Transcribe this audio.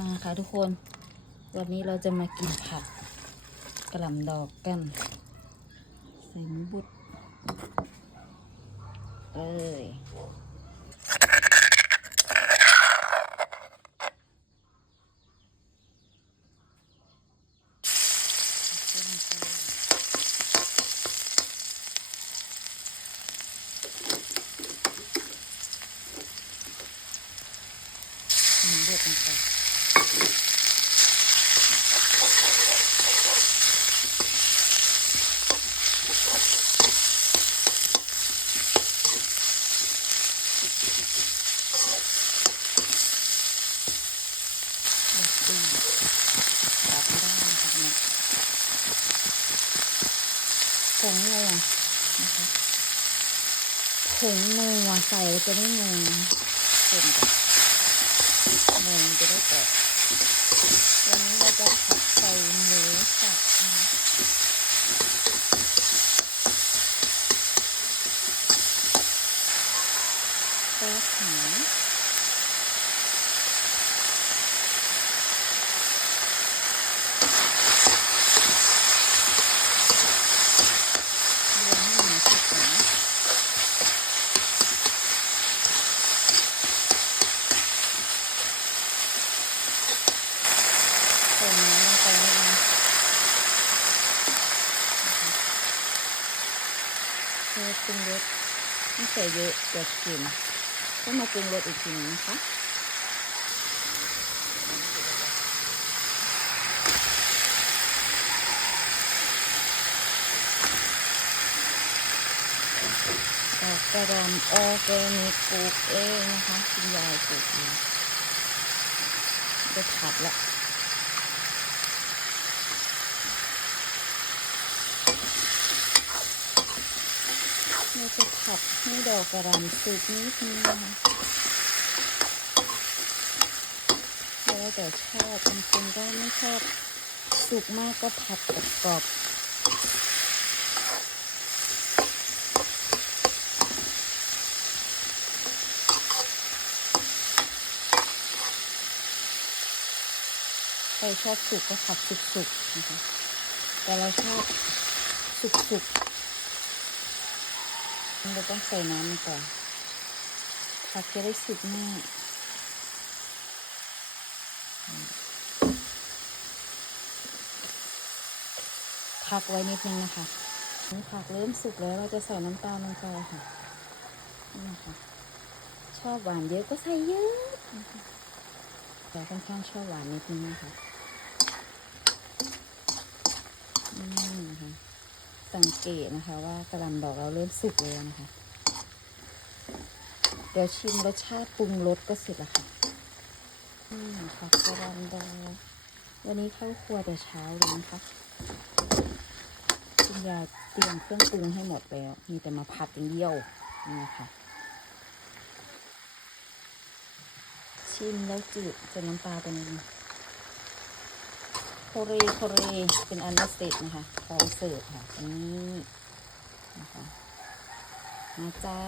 มาค่ะทุกคน วันนี้เราจะมากินผักกระหล่ำดอกกันใส่หมูบุดเอ้ยหมูบุดลงไป แบบดีแบบไม่ได้แบบนี้ผงนัวนะคะผงนัวใส่แล้วจะไม่นัวเป็นแบบนัวจะได้แตกวันนี้เราจะผัดใส่หมูสับนะคะ ซอสหมูรวมให้หมูสุกก่อนนะเติมน้ำลงไปนิดนึงเพื่อปรุงรสไม่ใส่เยอะเดี๋ยวเค็ม ก็มาปรุงรสอีกทีนึงนะคะดอกกระหลำออร์แกนิกปลูกเองนะคะคุณยายปลูกเองจะผัดละเราจะ ผัดให้ดอกกระหลำสุกนิดนึงนะคะแล้วแต่ชอบบางคนก็ไม่ชอบสุกมากก็ผัดกรอบใครชอบสุกก็ผัดสุกๆนะคะแต่เราชอบสุกๆ เราต้องใส่น้ำลงก่อนผักจะได้สุกง่ายพักไว้นิดนึงนะคะนี่ผักเริ่มสุกแล้วเราจะใส่น้ำตาลลงไปค่ะนี่นะคะชอบหวานเยอะก็ใส่เยอะแต่ค่อนข้างชอบหวานนิดนึงนะคะนี่นะคะ สังเกตนะคะว่ากระลำดอกเราเริ่มสุกแล้วนะคะ เดี๋ยวชิมรสชาติปรุงรสก็เสร็จแล้วค่ะนี่ค่ะกระลำดอกวันนี้เข้าครัวแต่เช้าเลยนะคะคุณยายเตรียมเครื่องปรุงให้หมดแล้ว มีแต่มาผัดอย่างเดียวนี่นะคะชิมแล้วจืดใส่น้ำปลาไปนิดนึง คเรโคเรเป็นอันดับเสร็จนะคะพร้อมเสิร์ฟค่ะนี่นะคะมาจ้า